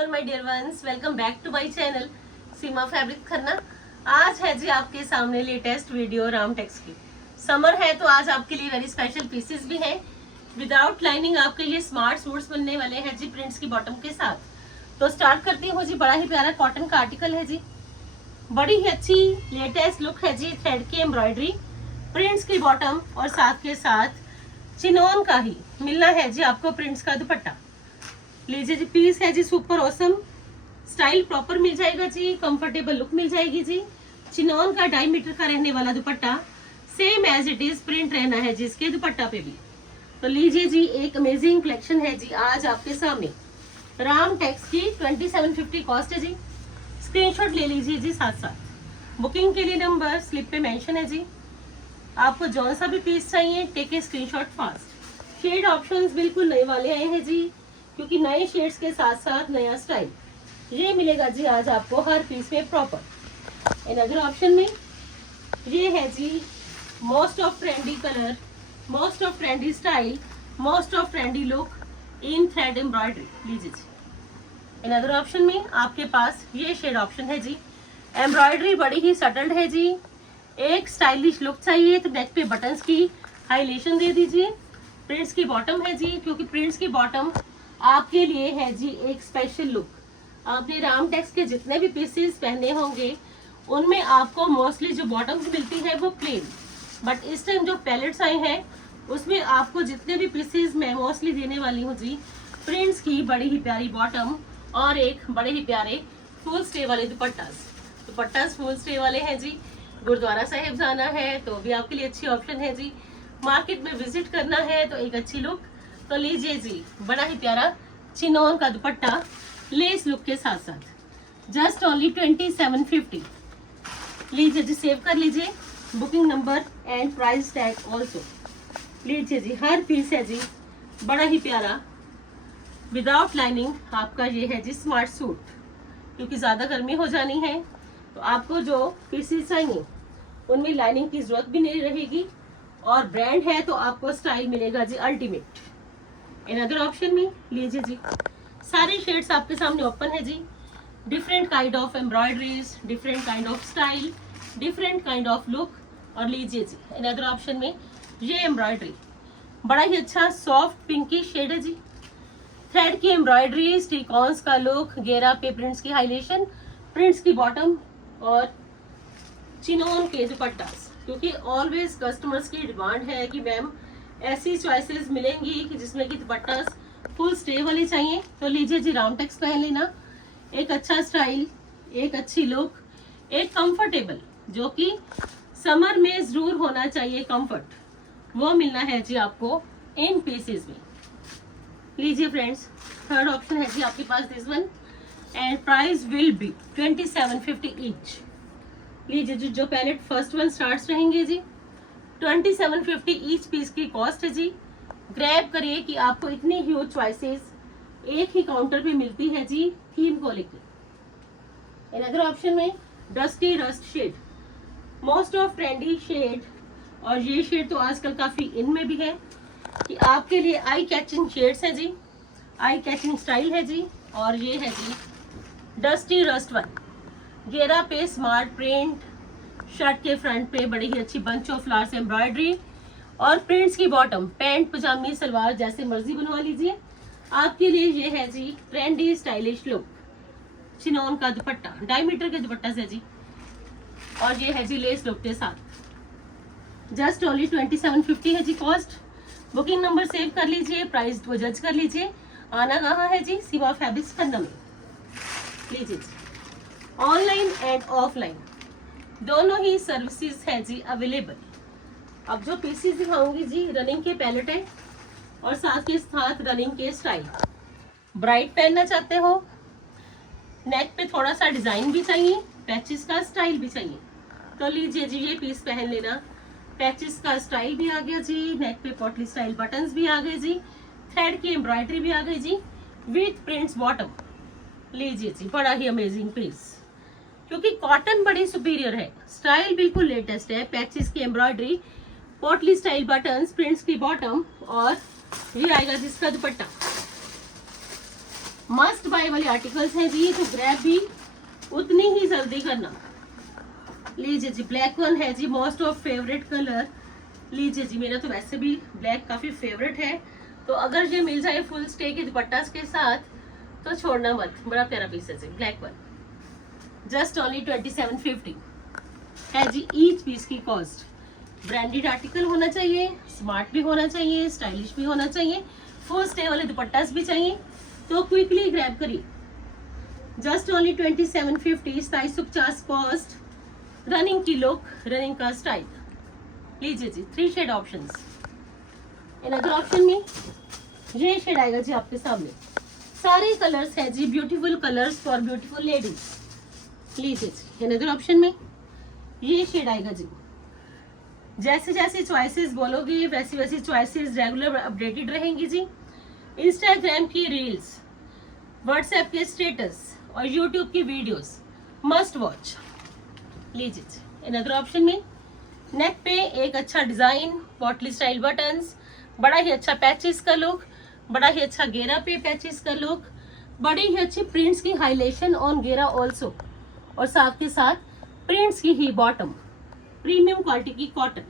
All my dear ones, welcome back to my channel Seema fabric Khanna. आज है जी आपके सामने लेटेस्ट वीडियो रामटेक्स की। समर है तो आज आपके लिए वेरी स्पेशल पीसेस भी हैं। विदाउट लाइनिंग आपके लिए स्मार्ट सूट्स बनने वाले हैं जी, प्रिंट्स की बॉटम के साथ। तो स्टार्ट करती हूँ जी। बड़ा ही प्यारा कॉटन का आर्टिकल है जी, बड़ी ही अच्छी लेटेस्ट लुक है जी। थ्रेड की एम्ब्रॉयडरी, प्रिंट्स की बॉटम और साथ के साथ चिनोन का ही मिलना है जी आपको प्रिंट्स का दुपट्टा। लीजिए जी, पीस है जी सुपर ऑसम, स्टाइल प्रॉपर मिल जाएगा जी, कंफर्टेबल लुक मिल जाएगी जी। चिनोन का 2.5 मीटर का रहने वाला dupatta, same as it is print रहना है जी इसके दुपट्टा पे भी। तो लीजिए जी, एक अमेजिंग कलेक्शन है जी आज आपके सामने। रामटेक्स की 2750 कॉस्ट है जी। स्क्रीनशॉट ले लीजिए जी साथ साथ। बुकिंग के लिए नंबर स्लिप पे मेंशन है जी। आपको जौन सा भी पीस चाहिए take a screenshot fast. Shade options बिल्कुल नए वाले आए हैं जी, क्योंकि नए शेड्स के साथ साथ नया स्टाइल ये मिलेगा जी आज आपको हर पीस में प्रॉपर। अनदर ऑप्शन में ये है जी most of trendy colour, most of trendy style, most of trendy look in thread embroidery. लीजिए जी, अनदर ऑप्शन में आपके पास ये शेड ऑप्शन है जी। एम्ब्रॉयडरी बड़ी ही सटल्ड है जी। एक स्टाइलिश लुक चाहिए तो नेक पे बटन्स की हाईलाइशन दे दीजिए। प्रिंट्स की बॉटम है जी, क्योंकि प्रिंट्स की बॉटम आपके लिए है जी एक स्पेशल लुक। आपने रामटेक्स के जितने भी पीसेस पहने होंगे उनमें आपको मोस्टली जो बॉटम्स मिलती है वो प्लेन, बट इस टाइम जो पैलेट्स आए हैं उसमें आपको जितने भी पीसेस मैं मोस्टली देने वाली हूँ जी, प्रिंट्स की बड़ी ही प्यारी बॉटम और एक बड़े ही प्यारे फुल स्टे वाले दुपट्टास फुल स्टे वाले हैं जी। गुरुद्वारा साहिब जाना है तो भी आपके लिए अच्छी ऑप्शन है जी। मार्केट में विजिट करना है तो एक अच्छी लुक। तो लीजिए जी, बड़ा ही प्यारा चिनोन का दुपट्टा लेस लुक के साथ साथ जस्ट ओनली 2750। लीजिए जी, सेव कर लीजिए booking number and price tag also. लीजिए जी, हर पीस है जी बड़ा ही प्यारा विदाउट लाइनिंग आपका ये है जी स्मार्ट सूट। क्योंकि ज़्यादा गर्मी हो जानी है तो आपको जो पीसेस चाहिए उनमें लाइनिंग की जरूरत भी नहीं रहेगी, और ब्रांड है तो आपको स्टाइल मिलेगा जी अल्टीमेट। अनदर ऑप्शन में लीजिए जी, सारे शेड्स आपके सामने ओपन है जी। Different kind of embroideries, different kind of style, different kind of look. और लीजिए जी, अनदर ऑप्शन में ये एम्ब्रॉयडरी बड़ा ही अच्छा सॉफ्ट पिंकी शेड है जी। थ्रेड की एम्ब्रॉयडरी, स्टिकॉन्स का लुक, घेरा पे प्रिंट्स की हाईलाइशन, प्रिंट्स की बॉटम और चिनोन के दुपट्टास। क्योंकि ऑलवेज कस्टमर्स की डिमांड है कि मैम ऐसी चॉइसेस मिलेंगी कि जिसमें कि दुपट्टा फुल स्टे वाले चाहिए। तो लीजिए जी, रामटेक्स पहन लेना। एक अच्छा स्टाइल, एक अच्छी लुक, एक कंफर्टेबल, जो कि समर में जरूर होना चाहिए कंफर्ट, वो मिलना है जी आपको इन पीसेस में। लीजिए फ्रेंड्स, थर्ड ऑप्शन है जी आपके पास this one and price will be 2750 each. लीजिए जी, जो पैलेट फर्स्ट वन स्टार्ट रहेंगे जी 2750 ईच पीस की कॉस्ट है जी। ग्रैब करिए कि आपको इतनी ह्यूज चॉइसेस एक ही काउंटर पे मिलती है जी थीम को लेकर। अनदर ऑप्शन में dusty rust shade, most of trendy shade, और ये शेड तो आजकल काफी इन में भी है कि आपके लिए आई कैचिंग शेड्स है जी, आई कैचिंग स्टाइल है जी। और ये है जी डस्टी रस्ट वन, घेरा पे स्मार्ट प्रिंट, शर्ट के फ्रंट पे बड़ी ही अच्छी बंच ऑफ फ्लावर्स एम्ब्रॉयडरी, और प्रिंट्स की बॉटम पैंट पजामी सलवार जैसे मर्जी बनवा लीजिए। आपके लिए ये है जी ट्रेंडी स्टाइलिश लुक। चिनोन का दुपट्टा 2.5 मीटर के दुपट्टा से जी, और ये है जी लेस लुक के साथ। जस्ट ओनली 2750 है जी कॉस्ट। बुकिंग नंबर सेव कर लीजिए, प्राइस को जज कर लीजिए। आना कहाँ है जी? सीमा फैब्रिक्स खन्ना में। लीजिए जी, ऑनलाइन एंड ऑफलाइन दोनों ही सर्विसेज है जी अवेलेबल। अब जो पीसेस दिखाऊंगी जी रनिंग के पैलेट है और साथ के साथ रनिंग के स्टाइल। ब्राइट पहनना चाहते हो, नेक पे थोड़ा सा डिजाइन भी चाहिए, पैचेस का स्टाइल भी चाहिए, तो लीजिए जी ये पीस पहन लेना। पैचेस का स्टाइल भी आ गया जी, नेक पे पोटली स्टाइल बटन्स भी आ गए जी, थ्रेड की एम्ब्रॉयडरी भी आ गई जी विथ प्रिंट्स बॉटम। लीजिए जी, बड़ा ही अमेजिंग पीस, क्योंकि कॉटन बड़ी सुपीरियर है, स्टाइल बिल्कुल लेटेस्ट है। पैचेस की एम्ब्रॉयडरी, पोटली स्टाइल बटन्स, प्रिंट्स की बॉटम, और ये आएगा जिसका दुपट्टा। मस्ट बाय वाले आर्टिकल्स हैं जी, तो ग्रैब भी उतनी ही जल्दी करना। लीजिए जी, ब्लैक वन है जी, मोस्ट ऑफ फेवरेट कलर। लीजिए जी, मेरा तो वैसे भी ब्लैक काफी फेवरेट है, तो अगर ये मिल जाए फुल स्टे के दुपट्टा के साथ तो छोड़ना मत। बड़ा प्यारा पीस है जी, ब्लैक वन, जस्ट ओनली 2750 है जी ईच पीस की कॉस्ट। ब्रांडेड आर्टिकल होना चाहिए, स्मार्ट भी होना चाहिए, स्टाइलिश भी होना चाहिए, फुल स्टे वाले दुपट्टास भी चाहिए, तो क्विकली ग्रैब करिए। जस्ट ओनली 2750, 2750 कॉस्ट, रनिंग की लुक, रनिंग का स्टाइल। लीजिए जी, 3 shade options. In other option में ये शेड आएगा जी आपके सामने। सारे कलर्स हैं जी beautiful colours for beautiful ladies. लीजिए जी, इन अदर ऑप्शन में ये शेड आएगा जी। जैसे जैसे चॉइसेस बोलोगे वैसी वैसी चॉइसेस रेगुलर अपडेटेड रहेंगी जी। इंस्टाग्राम की रील्स, व्हाट्सएप के स्टेटस और यूट्यूब की वीडियोस मस्ट वॉच। लीजिए जी, इन अदर ऑप्शन में नेक पे एक अच्छा डिजाइन, पॉटली स्टाइल बटन्स, बड़ा ही अच्छा पैचेस का लुक, बड़ा ही अच्छा घेरा पे पैचेस का लुक, बड़ी ही अच्छी प्रिंट्स की हाइलाइटेशन ऑन घेरा ऑल्सो, और साथ के साथ प्रिंट्स की ही बॉटम, प्रीमियम क्वालिटी की कॉटन,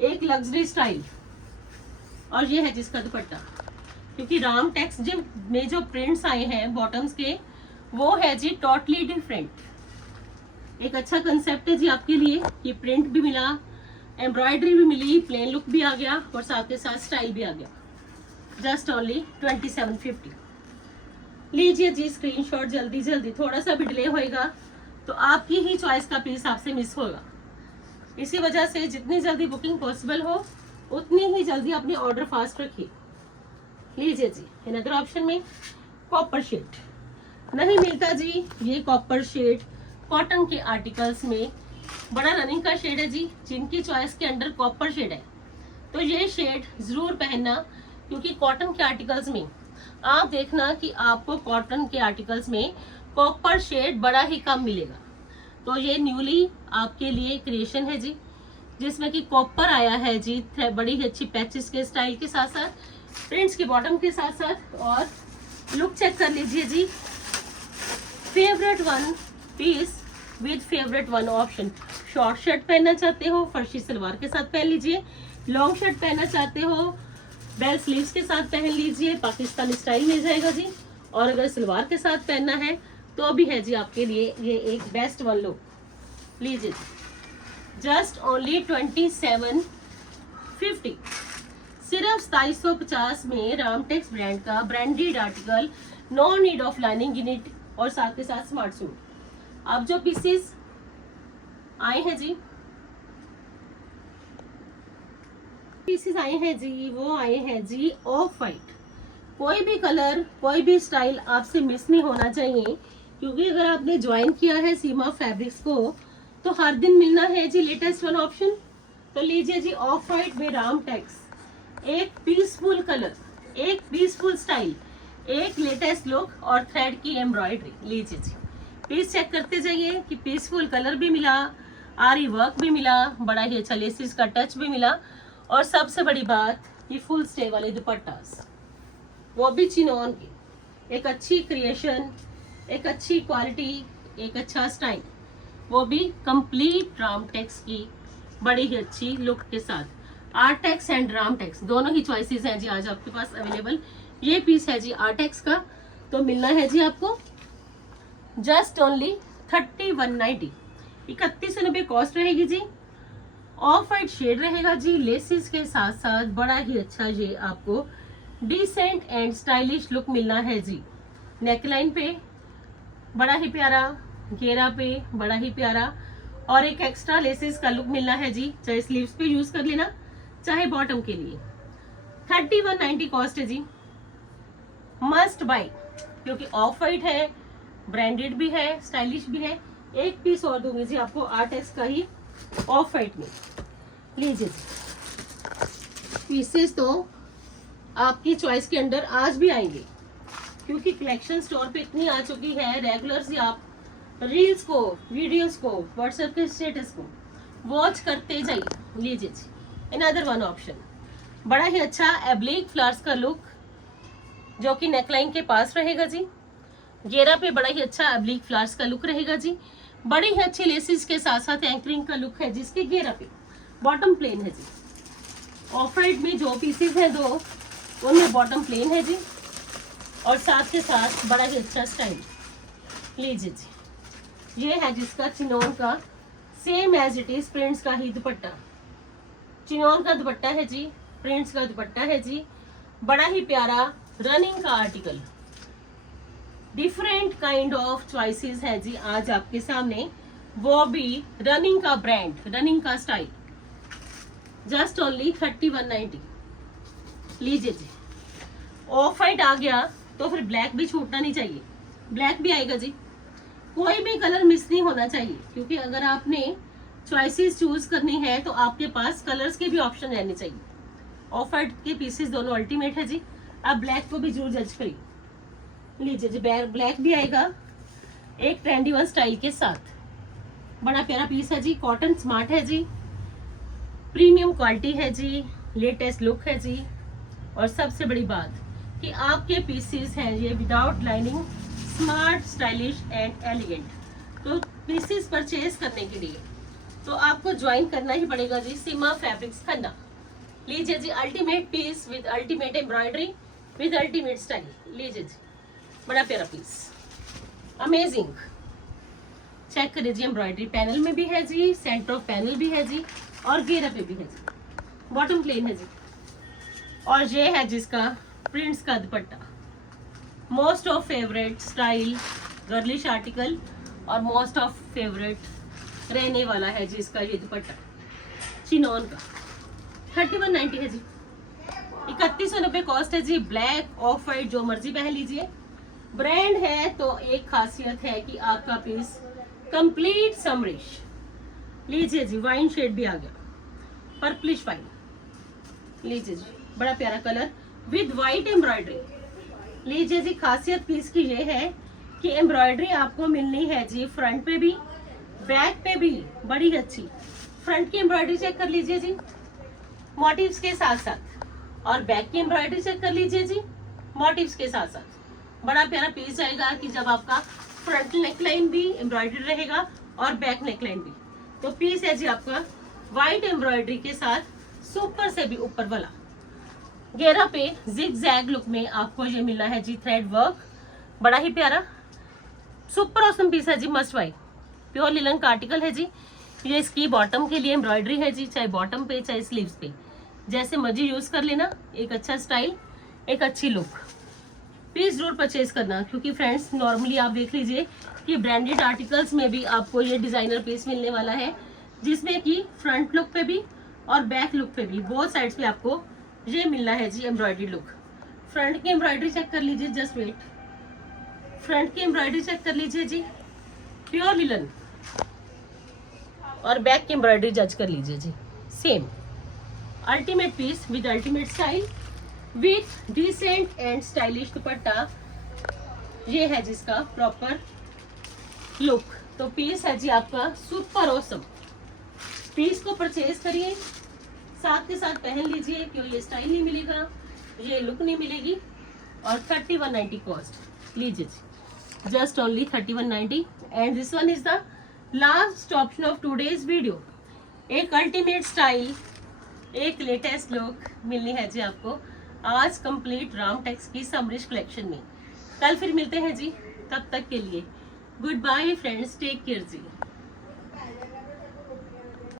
एक लग्जरी स्टाइल। और ये है जिसका दुपट्टा, क्योंकि राम टेक्स में जो प्रिंट्स आए हैं बॉटम्स के, वो है जी टोटली डिफरेंट। एक अच्छा कंसेप्ट है जी आपके लिए, ये प्रिंट भी मिला, एम्ब्रॉयडरी भी मिली, प्लेन लुक भी आ गया और साथ के साथ स्टाइल भी आ गया। Just only 2750। लीजिए जी स्क्रीनशॉट जल्दी जल्दी, थोड़ा सा भी डिले होएगा तो आपकी ही चॉइस का पीस आपसे मिस होगा। इसी वजह से जितनी जल्दी बुकिंग पॉसिबल हो उतनी ही जल्दी अपने ऑर्डर फास्ट रखिए। लीजिए जी, इन अदर ऑप्शन में कॉपर शेड नहीं मिलता जी। ये कॉपर शेड कॉटन के आर्टिकल्स में बड़ा रनिंग का शेड है जी। जिनकी चॉइस के अंडर कॉपर शेड है तो ये शेड जरूर पहनना, क्योंकि कॉटन के आर्टिकल्स में आप देखना कि आपको कॉटन के आर्टिकल्स में कॉपर शेड बड़ा ही कम मिलेगा। तो ये न्यूली आपके लिए क्रिएशन है जी, जिसमें कि कॉपर आया है जी, बड़ी ही अच्छी पैचेस के स्टाइल के साथ साथ प्रिंट्स के बॉटम के साथ साथ। और लुक चेक कर लीजिए जी, favourite one piece with favourite one option. Short shirt पहनना चाहते हो फर्शी सलवार के साथ पहन लीजिए, लॉन्ग शर्ट पहनना चाहते हो बेल स्लीव्स के साथ पहन लीजिए, पाकिस्तानी स्टाइल मिल जाएगा जी। और अगर सलवार के साथ पहनना है तो भी है जी आपके लिए ये एक बेस्ट वन लुक। लीजिए जी, जस्ट ओनली 2750, सिर्फ 2750 में रामटेक्स ब्रांड का branded article, no need of lining in it, और साथ के साथ स्मार्ट सूट। अब जो पीसेस आए हैं जी, पीसेस आए हैं जी, वो आए हैं जी ऑफ वाइट। कोई भी कलर कोई भी स्टाइल आपसे मिस नहीं होना चाहिए, क्योंकि अगर आपने ज्वाइन किया है सीमा फैब्रिक्स को तो हर दिन मिलना है जी लेटेस्ट वन ऑप्शन। तो लीजिए जी, ऑफ वाइट में रामटेक्स, एक पीसफुल कलर, एक पीसफुल स्टाइल, एक लेटेस्ट लुक और थ्रेड की एम्ब्रॉयडरी। लीजिए जी, पीस चेक करते जाइए कि पीसफुल कलर भी मिला, आरी वर्क भी मिला, बड़ा ही अच्छा लेसिस का टच भी मिला, और सबसे बड़ी बात ये फुल स्टे वाले दुपट्टास, वो भी चिनॉन की। एक अच्छी क्रिएशन, एक अच्छी क्वालिटी, एक अच्छा स्टाइल, वो भी कंप्लीट रामटेक्स की बड़ी ही अच्छी लुक के साथ। आर्टेक्स एंड रामटेक्स दोनों ही चॉइसेस हैं जी आज आपके पास अवेलेबल। ये पीस है जी आर्टेक्स का, तो मिलना है जी आपको जस्ट ओनली 3190, 3190 कॉस्ट रहेगी जी। ऑफ वाइट शेड रहेगा जी, लेसिस के साथ साथ बड़ा ही अच्छा ये आपको डिसेंट एंड स्टाइलिश लुक मिलना है जी। नेकलाइन पे बड़ा ही प्यारा, घेरा पे बड़ा ही प्यारा, और एक एक्स्ट्रा लेसिस का लुक मिलना है जी, चाहे स्लीव्स पे यूज कर लेना चाहे बॉटम के लिए। 3190 कॉस्ट है जी, मस्ट बाय, क्योंकि ऑफ वाइट है, ब्रांडेड भी है, स्टाइलिश भी है। एक पीस और दूंगी जी आपको आर्टेक्स का ही ऑफ वाइट में। लीजिए पीसेस तो आपकी चॉइस के अंदर आज भी आएंगे, क्योंकि कलेक्शन स्टोर पे इतनी आ चुकी है। रेगुलर से आप रील्स को, वीडियोस को, व्हाट्सएप के स्टेटस को वॉच करते जाइए। लीजिए जी, अनदर वन ऑप्शन, बड़ा ही अच्छा एब्लिक फ्लावर्स का लुक, जो कि नेकलाइन के पास रहेगा जी। घेरा पे बड़ा ही अच्छा अब्लिक फ्लावर्स का लुक रहेगा जी। बड़ी ही अच्छी लेसिस के साथ साथ एंकरिंग का लुक है जिसके घेरा पे। बॉटम प्लेन है जी। ऑफ वाइट में जो पीसेस हैं दो, उनमें बॉटम प्लेन है जी, और साथ के साथ बड़ा ही अच्छा स्टाइल। लीजिए जी, ये है जिसका चिनोन का same as it is prints का ही दुपट्टा। चिनोन का दुपट्टा है जी, प्रिंट्स का दुपट्टा है जी। बड़ा ही प्यारा रनिंग का article. Different kind of choices है जी आज आपके सामने, वो भी रनिंग का ब्रांड, रनिंग का स्टाइल। Just only 3190। लीजिए जी, ऑफ वाइट आ गया तो फिर ब्लैक भी छूटना नहीं चाहिए। ब्लैक भी आएगा जी, कोई भी कलर मिस नहीं होना चाहिए, क्योंकि अगर आपने चॉइसेस चूज करनी है तो आपके पास कलर्स के भी ऑप्शन रहने चाहिए। ऑफ वाइट के पीसेस दोनों अल्टीमेट है जी। अब ब्लैक को भी जरूर जज करिए। लीजिए जी, ब्लैक भी आएगा एक ट्रेंडी वन स्टाइल के साथ। बड़ा प्यारा पीस है जी, कॉटन स्मार्ट है जी, प्रीमियम क्वालिटी है जी, लेटेस्ट लुक है जी। और सबसे बड़ी बात कि आपके पीसेस हैं ये without lining, smart, stylish and elegant. तो पीसेस परचेज करने के लिए तो आपको ज्वाइन करना ही पड़ेगा जी सीमा फैब्रिक्स खन्ना। लीजिए जी, ultimate piece with ultimate embroidery with ultimate style. लीजिए जी, बड़ा प्यारा पीस, अमेजिंग। चेक करिए जी, एम्ब्रॉयडरी पैनल में भी है जी, सेंटर ऑफ पैनल भी है जी, और घेरा पे भी है जी। बॉटम प्लेन है जी, और ये है जिसका प्रिंट्स का दुपट्टा। Most of favourite style, girlish article, और मोस्ट ऑफ फेवरेट रहने वाला है जी इसका ये दुपट्टा चिनोन का। 3190 है जी, 3190 कॉस्ट है जी। ब्लैक, ऑफ वाइट, जो मर्जी पहन लीजिए। ब्रांड है तो एक खासियत है कि आपका पीस कंप्लीट समरिश। लीजिए जी, वाइन शेड भी आ गया, पर्पलिश वाइन। लीजिए जी, बड़ा प्यारा कलर विद वाइट एम्ब्रॉयडरी। लीजिए जी, खासियत पीस की ये है कि एम्ब्रॉयडरी आपको मिलनी है जी फ्रंट पे भी, बैक पे भी बड़ी अच्छी। फ्रंट की एम्ब्रॉयडरी चेक कर लीजिए जी मोटिव्स के साथ साथ, और बैक की एम्ब्रॉयडरी चेक कर लीजिए जी मोटिव्स के साथ साथ। बड़ा प्यारा पीस जाएगा कि जब आपका फ्रंट नेकलाइन भी एम्ब्रॉयडरी रहेगा और बैक नेकलाइन भी। तो पीस है जी आपका वाइट एम्ब्रॉयडरी के साथ, सुपर से भी ऊपर वाला। घेरा पे जिग जैग लुक में आपको ये मिला है जी थ्रेड वर्क। बड़ा ही प्यारा सुपर ऑसम पीस है जी, मस्ट बाई। प्योर लिलन का आर्टिकल है जी। ये इसकी बॉटम के लिए एम्ब्रॉयडरी है जी, चाहे बॉटम पे चाहे स्लीव्स पे, जैसे मर्जी यूज कर लेना। एक अच्छा स्टाइल, एक अच्छी लुक। प्लीज जरूर परचेज करना, क्योंकि फ्रेंड्स नॉर्मली आप देख लीजिए कि ब्रांडेड आर्टिकल्स में भी आपको ये डिजाइनर पीस मिलने वाला है, जिसमें कि फ्रंट लुक पे भी और बैक लुक पे भी, बोथ साइड्स पे आपको ये मिलना है जी एम्ब्रॉयडरी लुक। फ्रंट की एम्ब्रॉयडरी चेक कर लीजिए, जस्ट वेट। फ्रंट की एम्ब्रॉयडरी चेक कर लीजिए जी, प्योर लिलन। और बैक की एम्ब्रॉयडरी जज कर लीजिए जी, same. Ultimate piece with ultimate style with decent and stylish dupatta. ये है जिसका प्रॉपर लुक। तो पीस है जी आपका सुपर ऑसम। पीस को परचेज करिए, साथ के साथ पहन लीजिए, क्यों ये स्टाइल नहीं मिलेगा, ये लुक नहीं मिलेगी। और 3190 कॉस्ट। लीजिए जी, just only 3190। And this one is the last option of today's video. एक अल्टीमेट स्टाइल, एक लेटेस्ट लुक मिलनी है जी आपको आज कंप्लीट रामटेक्स की समरिश कलेक्शन में। कल फिर मिलते हैं जी, तब तक के लिए good bye friends, take care जी।